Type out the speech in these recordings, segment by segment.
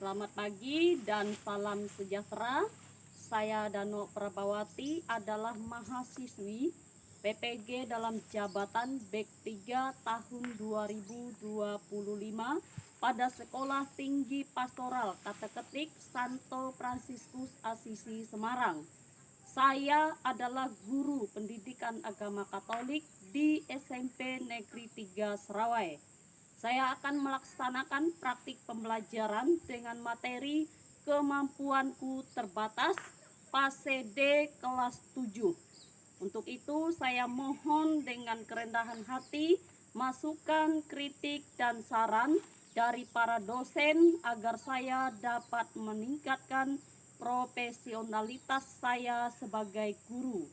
Selamat pagi dan salam sejahtera. Saya Dano Prabawati adalah mahasiswi PPG dalam jabatan BEK 3 tahun 2025 pada Sekolah Tinggi Pastoral Kata Ketik Santo Fransiskus Asisi Semarang. Saya adalah guru pendidikan agama Katolik di SMP Negeri 3 Serawai. Saya akan melaksanakan praktik pembelajaran dengan materi kemampuanku terbatas fase D kelas 7. Untuk itu saya mohon dengan kerendahan hati masukan, kritik, dan saran dari para dosen agar saya dapat meningkatkan profesionalitas saya sebagai guru.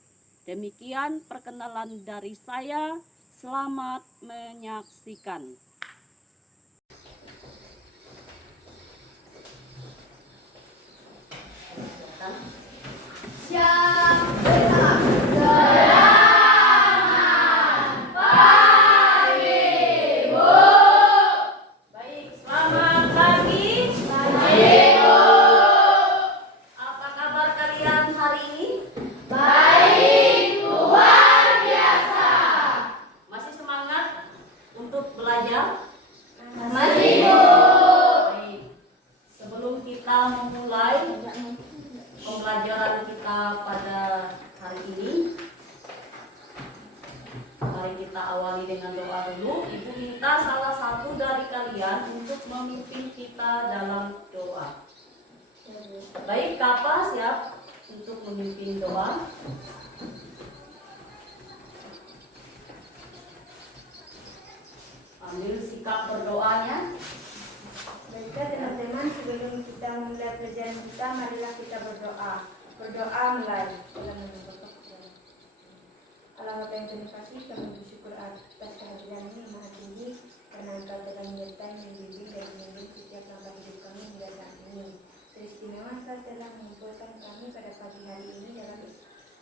Demikian perkenalan dari saya. Selamat menyaksikan. Pembelajaran kita pada hari ini, mari kita awali dengan doa dulu. Ibu minta salah satu dari kalian untuk memimpin kita dalam doa. Baik, Kapa siap untuk memimpin doa. Ambil sikap berdoanya. Baiklah teman-teman, sebelum kita memulai pelajaran kita, marilah kita berdoa. Berdoa mulai. Allah Bapa yang terima kasih, kami bersyukur atas kehadiran ini Maha Tinggi, karena Engkau telah menyertai, membimbing dan membimbing setiap langkah hidup kami hingga saat ini. Teristimewa Engkau telah mengumpulkan kami pada pagi hari ini dalam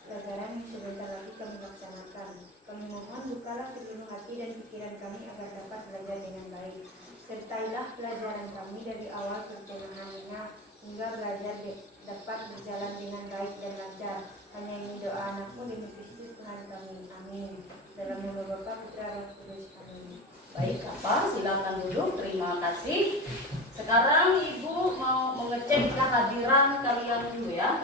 pelajaran yang sebentar lagi kami laksanakan. Kami mohon bukalah seluruh hati dan pikiran kami agar dapat belajar dengan baik. Sertailah pelajaran kami dari awal perjalanannya hingga belajar dapat berjalan dengan baik dan lancar. Hanya ini doa anakmu demi Kristus Tuhan kami. Amin. Dalam nama Bapa, Putra, Roh Kudus. Amin. Baik, Kapa, silakan duduk. Terima kasih. Sekarang Ibu mau mengecek kehadiran kalian dulu ya.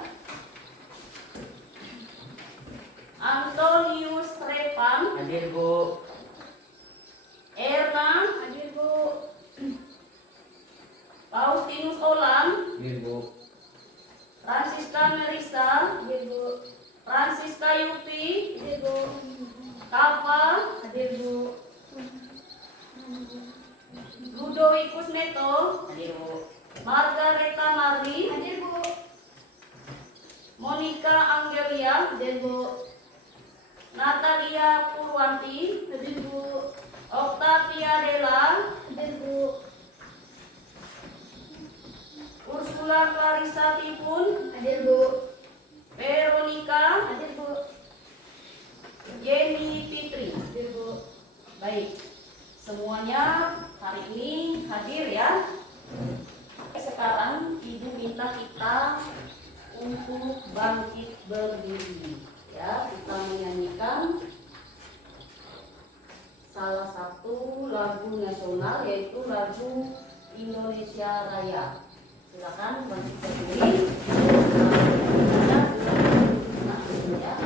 Antonius Repan. Hadir, Bu. Erna. Hadir, Bu. Faustinus Olan. Hadir, Bu. Francisca Merisa. Hadir, Bu. Francisca Yupi. Hadir, Bu. Kava. Hadir, Bu. Ludovikus Neto. Hadir, Bu. Margareta Marli. Hadir, Bu. Monica Angelia. Hadir, Bu. Natalia Purwanti. Hadir, Bu. Octavia Della. Hadir, Bu. Ursula Clarissa Tipun. Hadir, Bu. Veronica. Hadir, Bu. Jenny Fitri. Hadir, Bu. Baik, semuanya hari ini hadir ya. Sekarang Ibu minta kita untuk bangkit berdiri ya. Kita menyanyikan salah satu lagu nasional, yaitu lagu Indonesia Raya. Silakan bangkit berdiri. Ya.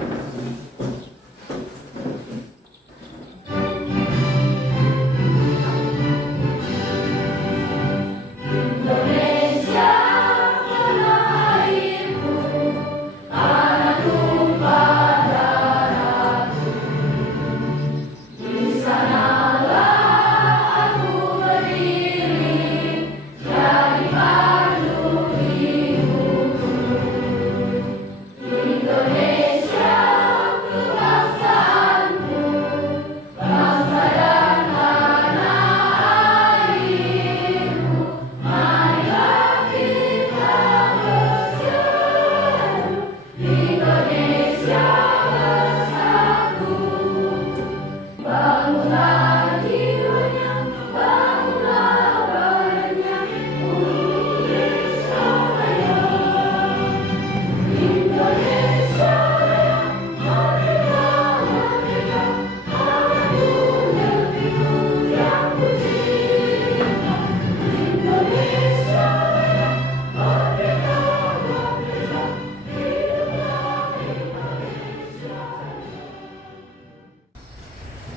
Dari padu ibuku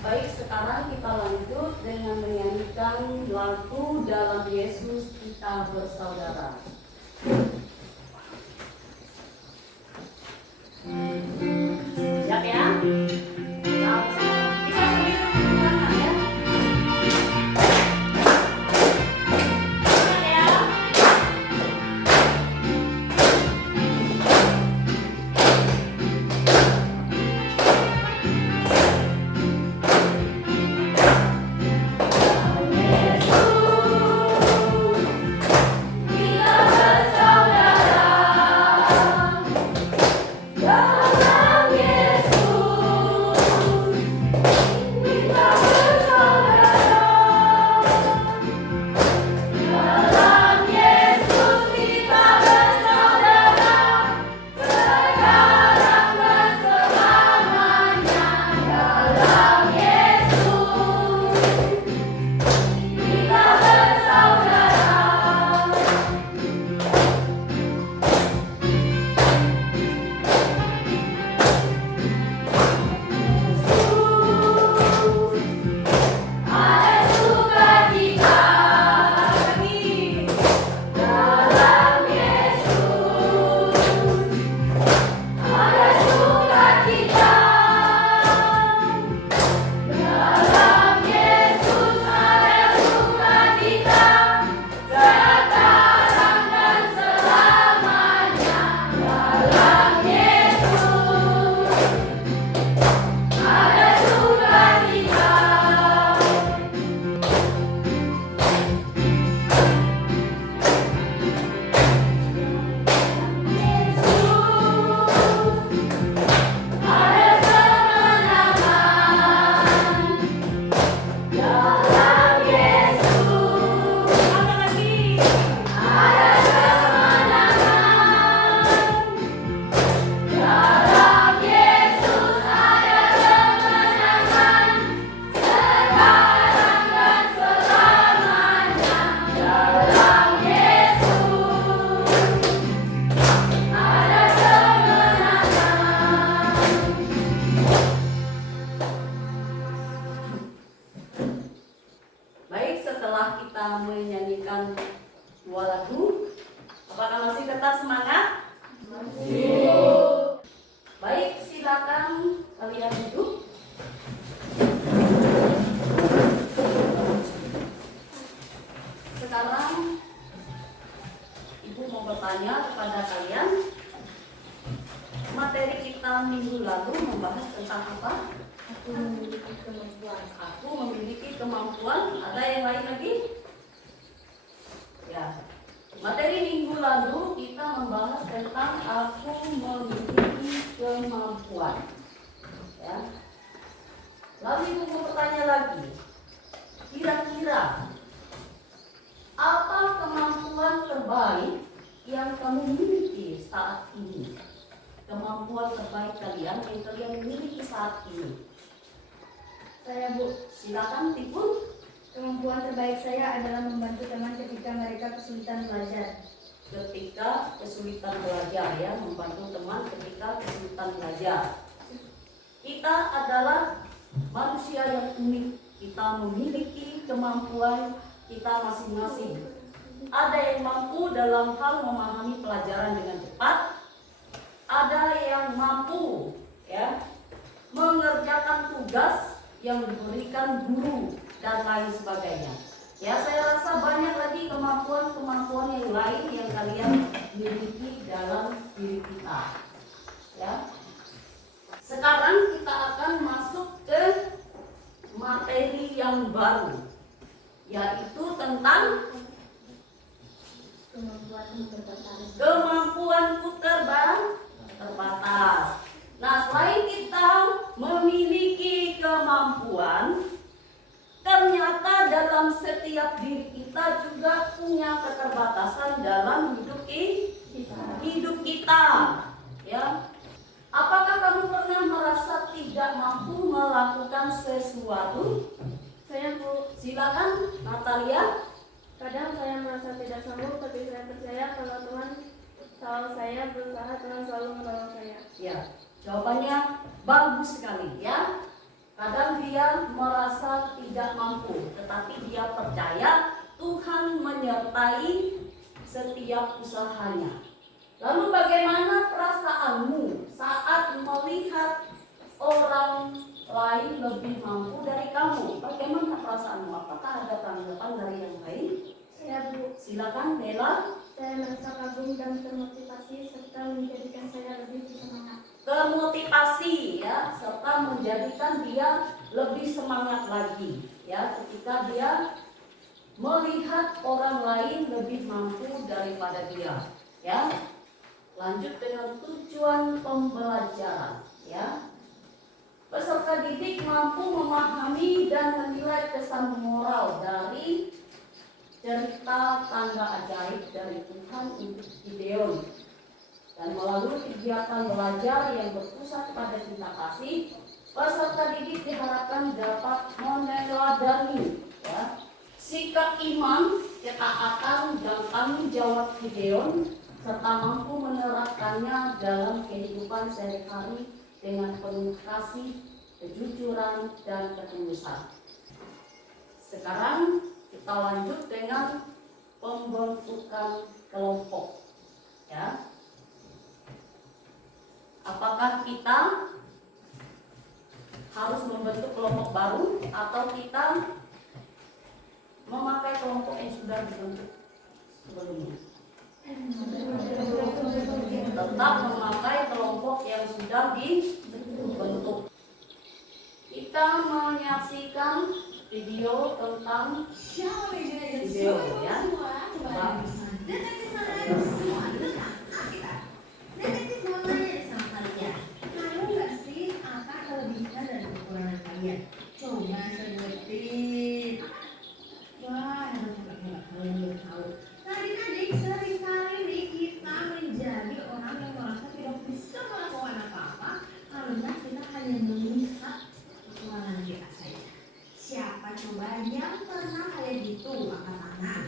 Baik, sekarang kita lanjut dengan menyanyikan lagu Dalam Yesus Kita Bersaudara. Siap ya? Siap. Bisa sambil tangan ya. Siap ya? Baik, setelah kita menyanyikan dua lagu, apakah masih tetap semangat? Masih. Baik, silakan kalian duduk. Sekarang Ibu mau bertanya kepada kalian, materi kita minggu lalu membahas tentang apa? Aku memiliki kemampuan. Aku memiliki kemampuan. Ada yang lain lagi? Ya. Materi minggu lalu kita membahas tentang aku memiliki kemampuan. Ya. Lalu Ibu mau bertanya lagi. Kira-kira apa kemampuan terbaik yang kamu miliki saat ini? Kemampuan terbaik kalian yang kalian miliki saat ini. Saya, Bu. Silakan Tipun. Kemampuan terbaik saya adalah membantu teman ketika mereka kesulitan belajar. Ketika kesulitan belajar, ya, membantu teman ketika kesulitan belajar. Kita adalah manusia yang unik. Kita memiliki kemampuan kita masing-masing. Ada yang mampu dalam hal memahami pelajaran dengan cepat. Ada yang mampu, ya, mengerjakan tugas yang diberikan guru dan lain sebagainya. Ya, saya rasa banyak lagi kemampuan-kemampuan yang lain yang kalian miliki dalam diri kita. Ya. Sekarang kita akan masuk ke materi yang baru, yaitu tentang kemampuanku terbatas. Nah, selain kita memiliki kemampuan, ternyata dalam setiap diri kita juga punya keterbatasan dalam hidup kita. Ya. Apakah kamu pernah merasa tidak mampu melakukan sesuatu? Saya, Bu. Silakan, Natalia. Kadang saya merasa tidak sanggup, tapi saya percaya kalau saya berusaha, Tuhan selalu menolong saya. Ya, jawabannya bagus sekali, ya. Kadang dia menyertai setiap usahanya. Lalu bagaimana perasaanmu saat melihat orang lain lebih mampu dari kamu? Bagaimana perasaanmu? Apakah ada tanggapan dari yang lain? Saya Bu, Silakan Bella. saya merasa kagum dan termotivasi serta menjadikan saya lebih bersemangat. Termotivasi ya, serta menjadikan dia lebih semangat lagi ya, ketika dia melihat orang lain lebih mampu daripada dia ya. Lanjut dengan tujuan pembelajaran ya. Peserta didik mampu memahami dan menilai pesan moral dari cerita tanda ajaib dari Tuhan untuk Gideon. Dan melalui kegiatan belajar yang berpusat pada cinta kasih, peserta didik diharapkan dapat meneladani ya, sikap iman, ketaatan, dan tanggung jawab Gideon, serta mampu menerapkannya dalam kehidupan sehari-hari dengan penuh kasih, kejujuran, dan ketulusan. Sekarang kita lanjut dengan pembentukan kelompok ya. Apakah kita harus membentuk kelompok baru atau kita memakai kelompok yang sudah dibentuk sebelumnya? Tetap memakai kelompok yang sudah dibentuk. Kita menyaksikan video tentang video ya. Coba. Detektif mau nanya sama kalian, tahu nggak sih apa kelebihan dan kekurangan kalian? Coba sebutin. Wah, hebat kalian belum tahu. Adik-adik, seringkali nih kita menjadi orang yang merasa tidak bisa melakukan apa-apa karena kita hanya melihat kekurangan kita saja. Siapa coba yang pernah kayak gitu? Angkat tangan.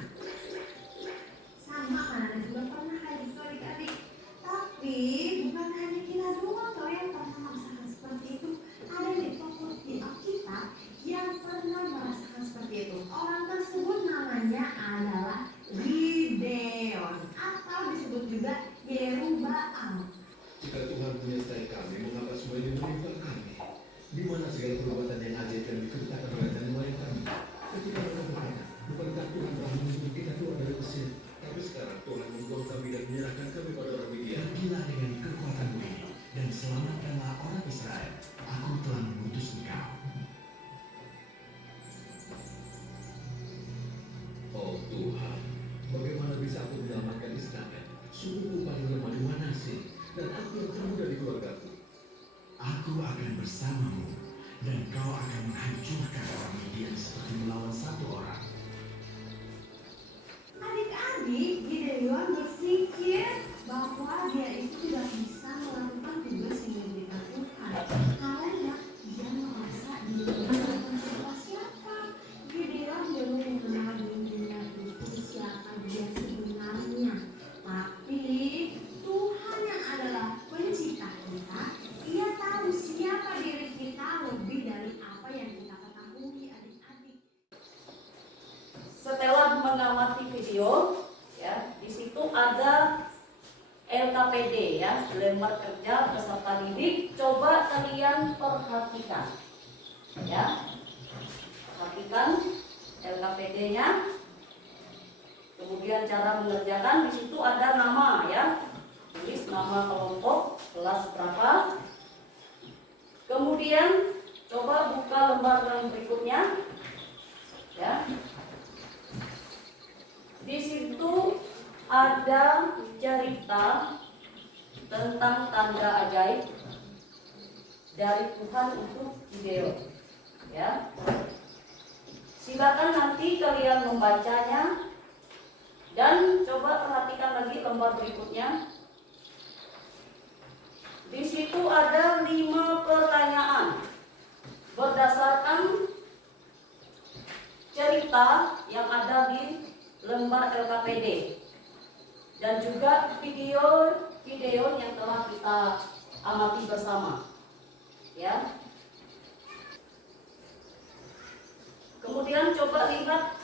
Sama kan, Anda juga pernah kayak gitu adik-adik. Tapi bukan hanya kita doang kok yang pernah merasakan seperti itu. Ada di tokoh kita yang pernah merasakan seperti itu. Orang tersebut namanya adalah Gideon atau disebut juga Yerubaal. Jika Tuhan menyertai kami, mengapa semua ini menimpa kami? Di mana segala perbuatan yang ajaib yang diceritakan oleh nenek moyang kami? Ketika mereka berkata, bukankah Tuhan telah menuntun kita keluar dari Mesir? Tapi sekarang Tuhan membuang kami dan menyerahkan kami pada orang Midian. Pergilah dengan kekuatanmu ini dan selamatkanlah orang Israel. Aku telah mengutus engkau. Oh Tuhan, bagaimana bisa aku menyelamatkan Israel? Sukuku paling lemah di Manasye, dan aku yang termuda di keluargaku. Aku akan bersamamu dan kau akan menghancurkan orang Midian seperti melawan satu orang. Adik-adik, Gideon berpikir bahwa dia itu tidak bisa melakukan tugas yang diberikan Tuhan karena dia merasa dirinya bukan siapa-siapa. Gideon belum mengenal dirinya itu siapa dia sebenarnya. Tapi Tuhan yang adalah pencipta kita, Ia tahu siapa diri kita lebih dari apa yang kita ketahui adik-adik. Setelah mengamati video ya, di situ ada LKPD ya, lembar kerja peserta didik. Coba kalian perhatikan ya, perhatikan LKPD-nya, kemudian cara mengerjakan. Di situ ada nama ya, tulis nama kelompok, kelas berapa. Kemudian coba buka lembar yang berikutnya ya. Di situ ada cerita tentang tanda ajaib dari Tuhan untuk Gideon ya. Silakan nanti kalian membacanya dan coba perhatikan lagi lembar berikutnya. Di situ ada 5 pertanyaan berdasarkan cerita yang ada di lembar LKPD dan juga video yang telah kita amati bersama ya. Kemudian coba lihat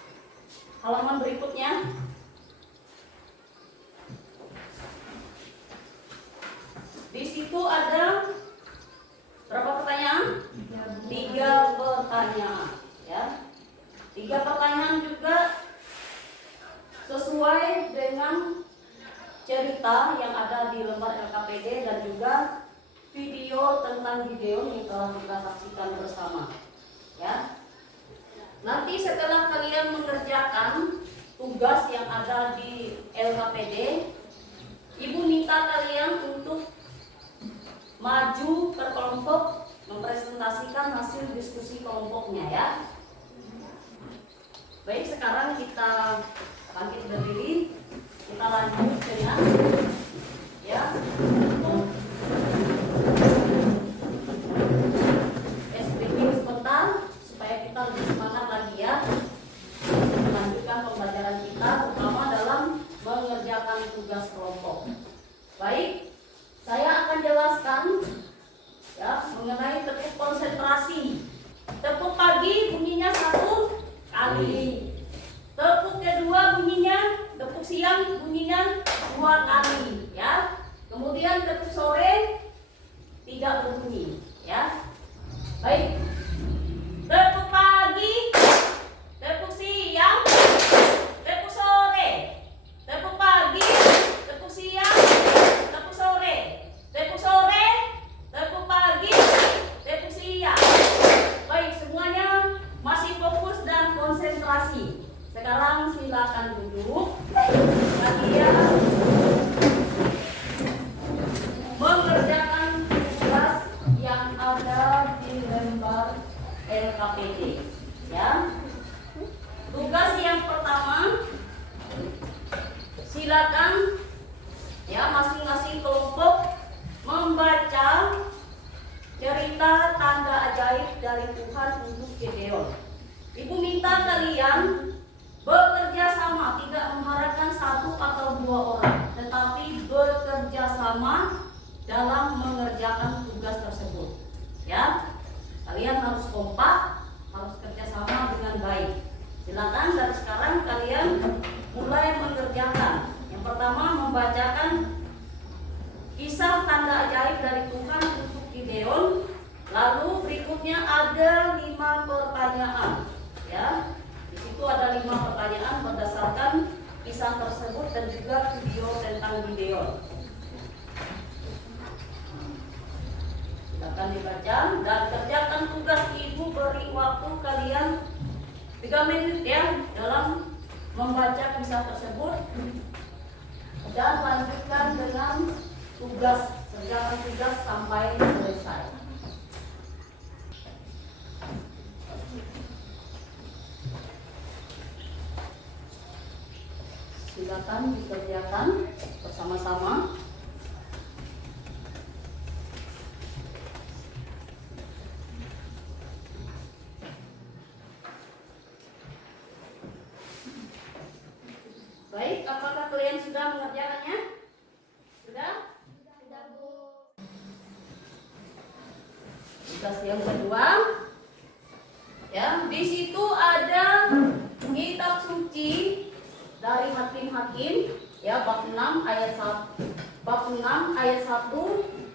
halaman berikutnya. pertanyaan, ya. 3 pertanyaan juga sesuai dengan cerita yang ada di lembar LKPD dan juga video tentang video yang telah kita saksikan bersama, ya. Nanti setelah kalian mengerjakan tugas yang ada di LKPD, Ibu minta kalian untuk maju ke kelompok mempresentasikan hasil diskusi kelompoknya, ya. Baik, sekarang kita bangkit berdiri, kita lanjut dengan untuk speaking sebentar supaya kita lebih semangat lagi, ya, melanjutkan pembelajaran kita terutama dalam mengerjakan tugas kelompok. Baik, saya akan jelaskan, ya, mengenai tepuk konsentrasi. Tepuk pagi bunyinya 1 kali. Tepuk kedua bunyinya, tepuk siang bunyinya 2 kali, ya. Kemudian tepuk sore tidak berbunyi, ya. Baik. Tepuk pagi, tepuk siang, tepuk sore. Tepuk pagi, tepuk siang, tepuk sore. Tepuk sore, tepuk pagi, tepuk siang. Baik, semuanya masih fokus dan konsentrasi. Sekarang silakan duduk. Kalian mengerjakan tugas yang ada di lembar LKPD, ya. Tugas yang pertama, silakan, ya, masing-masing kelompok membaca cerita tanda ajaib dari Tuhan untuk Gideon. Ibu minta kalian bekerja sama, tidak mengharapkan 1 atau 2 orang, tetapi bekerja sama dalam mengerjakan tugas tersebut, ya. Kalian harus kompak, harus kerjasama dengan baik. Silakan dari sekarang kalian mulai mengerjakan. Yang pertama, membacakan kisah tanda ajaib dari Tuhan untuk Gideon. Lalu berikutnya ada 5 pertanyaan, ya. Di situ ada 5 pertanyaan berdasarkan kisah tersebut dan juga video tentang Gideon. Silakan dibaca dan kerjakan tugas. Ibu beri waktu kalian 3 menit, ya, dalam membaca kisah tersebut dan lanjutkan dengan tugas, kerjakan tugas sampai selesai. Silakan dikerjakan bersama-sama. Baik, apakah kalian sudah mengerjakannya? Sudah? Sudah, Bu. Tugas yang kedua, ya, di situ ada kitab suci dari Hakim-Hakim, ya, bab 6 ayat 1,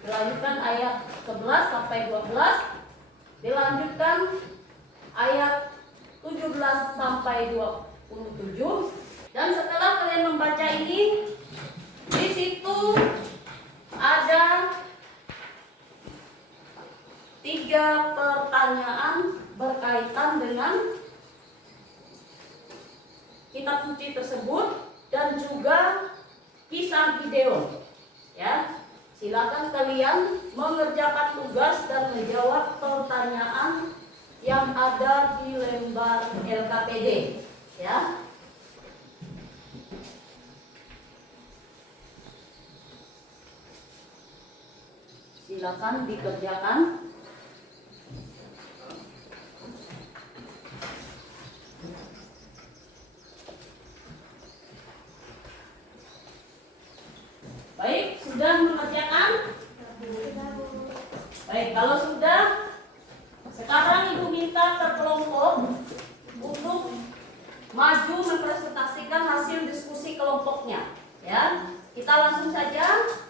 dilanjutkan ayat 11 sampai 12, dilanjutkan ayat 17 sampai 27. Dan setelah kalian membaca ini, di situ ada 3 pertanyaan berkaitan dengan kitab suci tersebut dan juga kisah Gideon, ya. Silakan kalian mengerjakan tugas dan menjawab pertanyaan yang ada di lembar LKPD, ya. Silakan dikerjakan. Baik, sudah mengerjakan? Baik, kalau sudah, sekarang Ibu minta ke kelompok untuk maju mempresentasikan hasil diskusi kelompoknya, ya. Kita langsung saja.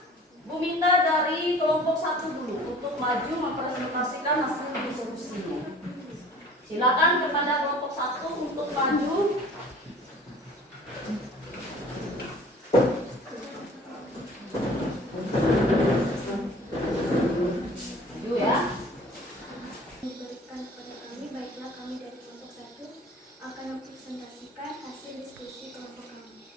Bu minta dari kelompok 1 dulu untuk maju mempresentasikan hasil diskusinya. Silakan kepada kelompok 1 untuk maju. Maju ya. Diberikan kepada kami, baiklah kami dari kelompok 1 akan mempresentasikan hasil diskusi kelompok kami.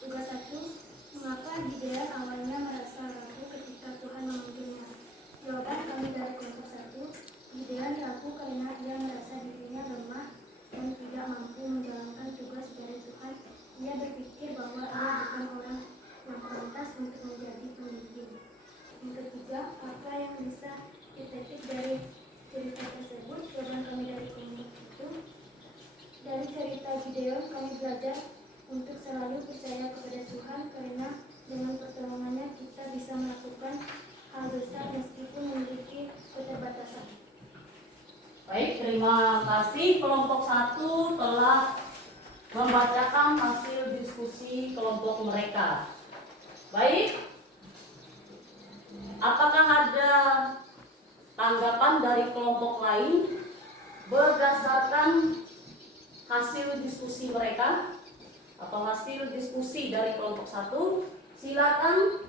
Tugas 1. Mengapa Gideon awalnya merasa ragu ketika Tuhan memanggilnya? Jawaban kami dari kelompok 1. Gideon ragu karena ia merasa dirinya lemah dan tidak mampu menjalankan tugas dari Tuhan. Ia berpikir bahwa ia bukan orang yang pantas untuk menjadi pemimpin. Yang ketiga, apa yang bisa dipetik dari cerita tersebut? Jawaban kami dari kelompok itu, dari cerita Gideon kami belajar untuk selalu percaya kepada Tuhan, karena dengan pertolongannya kita bisa melakukan hal besar meskipun memiliki keterbatasan. Baik, terima kasih. Kelompok 1 telah membacakan hasil diskusi kelompok mereka. Baik, apakah ada tanggapan dari kelompok lain berdasarkan hasil diskusi mereka atau hasil diskusi dari kelompok 1? Silakan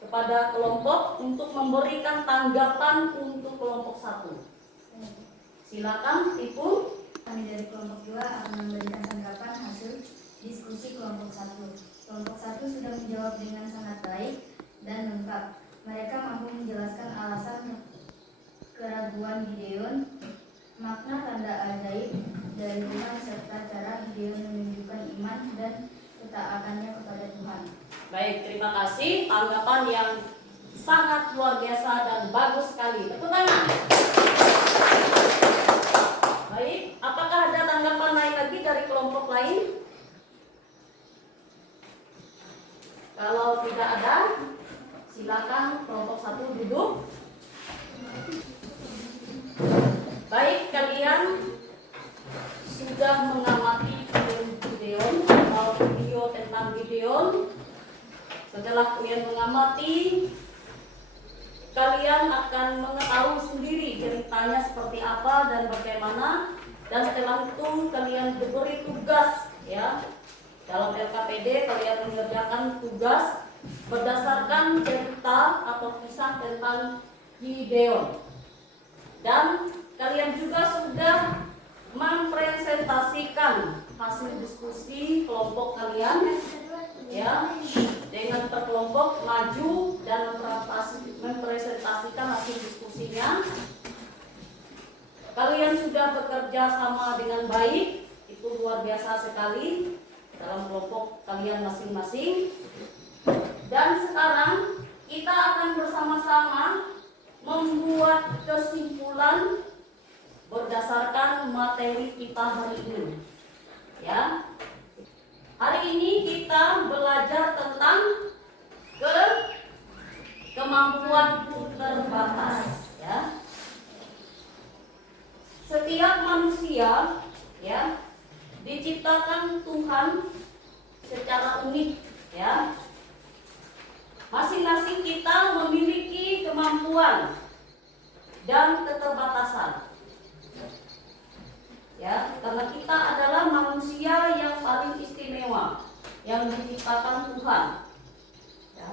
kepada kelompok untuk memberikan tanggapan untuk kelompok 1. Silakan, Ibu. Kami dari kelompok 2 akan memberikan tanggapan hasil diskusi kelompok 1. Kelompok 1 sudah menjawab dengan sangat baik dan lengkap. Mereka mampu menjelaskan alasan keraguan Gideon, makna tanda ajaib dari Tuhan, serta cara Gideon menunjukkan iman dan ketaatannya kepada Tuhan. Baik, terima kasih. Tanggapan yang sangat luar biasa dan bagus sekali. Tepuk tangan. Baik, apakah ada tanggapan lain lagi dari kelompok lain? Kalau tidak ada, silakan kelompok 1 duduk. Baik, kalian sudah mengamati film Gideon atau video tentang Gideon. Setelah kalian mengamati, kalian akan mengetahui sendiri ceritanya seperti apa dan bagaimana. Dan setelah itu kalian diberi tugas, ya. Dalam LKPD kalian mengerjakan tugas berdasarkan cerita atau kisah tentang Gideon. Dan kalian juga sudah mempresentasikan hasil diskusi kelompok kalian, ya, dengan berkelompok maju dan mempresentasikan hasil diskusinya. Kalian sudah bekerja sama dengan baik, itu luar biasa sekali dalam kelompok kalian masing-masing. Dan sekarang kita akan bersama-sama membuat kesimpulan berdasarkan materi kita hari ini. Ya. Hari ini kita belajar tentang kemampuan terbatas, ya. Setiap manusia, ya, diciptakan Tuhan secara unik, ya. Masing-masing kita memiliki kemampuan dan keterbatasan. Ya, karena kita adalah manusia yang paling istimewa yang diciptakan Tuhan. Ya.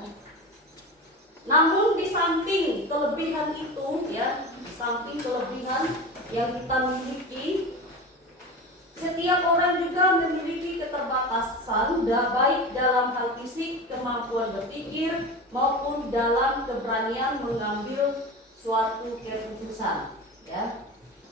Namun di samping kelebihan itu, ya, di samping kelebihan yang kita miliki, setiap orang juga memiliki keterbatasan, baik dalam hal fisik, kemampuan berpikir, maupun dalam keberanian mengambil suatu keputusan. Ya.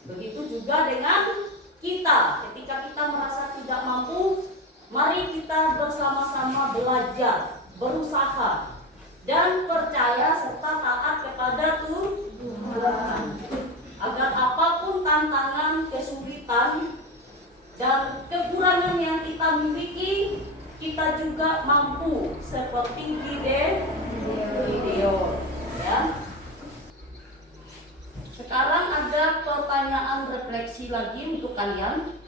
Begitu juga dengan kita, ketika kita merasa tidak mampu, mari kita bersama-sama belajar, berusaha, dan percaya serta taat kepada Tuhan. Agar apapun tantangan, kesulitan, dan kekurangan yang kita miliki, kita juga mampu seperti Gideon. Ya. Sekarang ada pertanyaan refleksi lagi untuk kalian.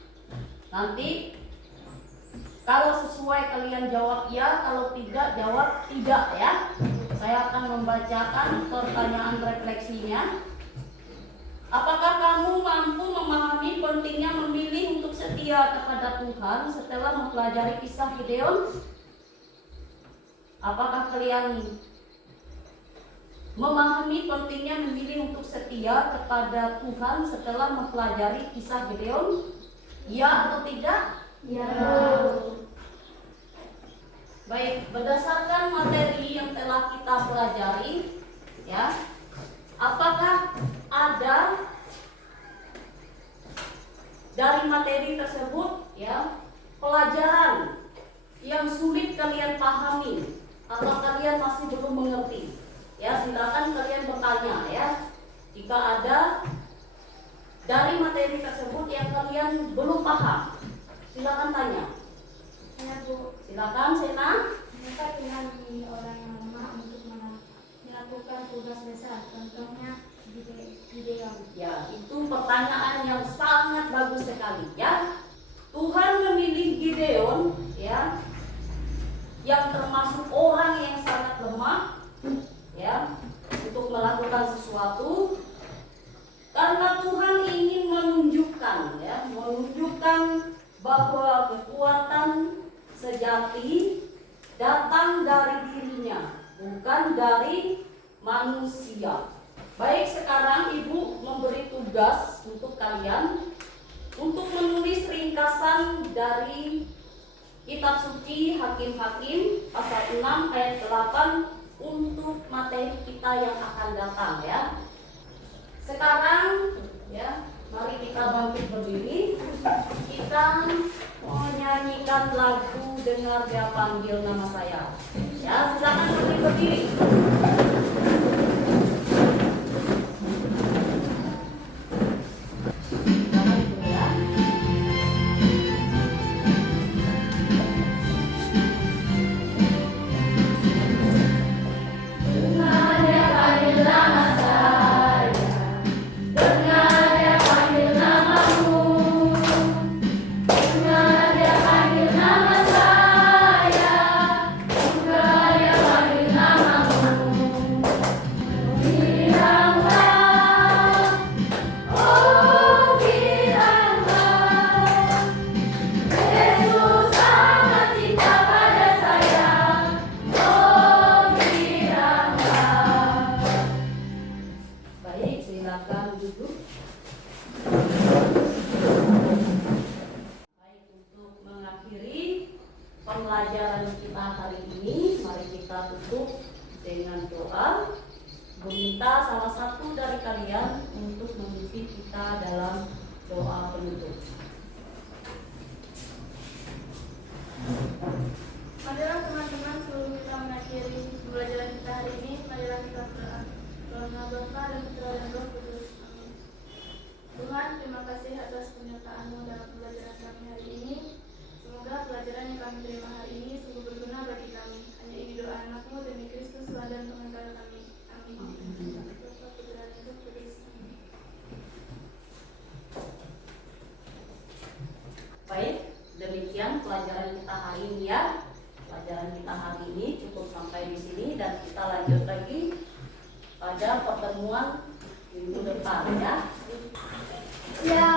Nanti kalau sesuai kalian jawab ya, kalau tidak jawab tidak, ya. Saya akan membacakan pertanyaan refleksinya. Apakah kamu setia kepada Tuhan setelah mempelajari kisah Gideon? Apakah kalian memahami pentingnya memilih untuk setia kepada Tuhan setelah mempelajari kisah Gideon? Ya atau tidak? Ya. Baik, berdasarkan materi yang telah kita pelajari, ya, apakah ada dari materi tersebut, ya, pelajaran yang sulit kalian pahami atau kalian masih belum mengerti? Ya, silakan kalian bertanya, ya. Jika ada dari materi tersebut yang kalian belum paham, silakan tanya. Ya Bu, Silakan, Sena. kenapa Tuhan memilih orang yang lemah untuk melakukan tugas besar? Contohnya Gideon. Ya, itu pertanyaan yang sangat bagus sekali, ya. Tuhan memilih Gideon, ya, yang termasuk orang yang sangat lemah, ya, untuk melakukan sesuatu, karena Tuhan ingin menunjukkan, ya, menunjukkan bahwa kekuatan sejati datang dari dirinya, bukan dari manusia. Baik, sekarang Ibu memberi tugas untuk kalian untuk menulis ringkasan dari kitab suci Hakim-Hakim pasal 6 ayat 8 untuk materi kita yang akan datang, ya. Sekarang, ya, mari kita bangkit berdiri. Kita menyanyikan lagu Dengar Dia Panggil Nama Saya. Ya, silakan berdiri. Pembelajaran kita hari ini, mari kita tutup dengan doa, meminta salah satu dari kalian untuk memimpin kita dalam doa penutup. Marilah teman-teman, sebelum kita mengakhiri pembelajaran kita hari ini, marilah kita berdoa. Dalam nama Bapa dan Putra dan Roh Kudus. Amin. Tuhan, terima kasih atas penyertaan-Mu dalam pembelajaran kami hari ini. Semoga pelajaran yang kami terima hari ini sungguh berguna bagi kami. Hanya ini doa anak-Mu demi Kristus Tuhan dan pengantara kami. Amin. Bapa, Putra dan Roh Kudus. Amin. Baik, demikian pelajaran kita hari ini, ya. Pelajaran kita hari ini cukup sampai di sini dan kita lanjut lagi pada pertemuan minggu depan, ya. Ya.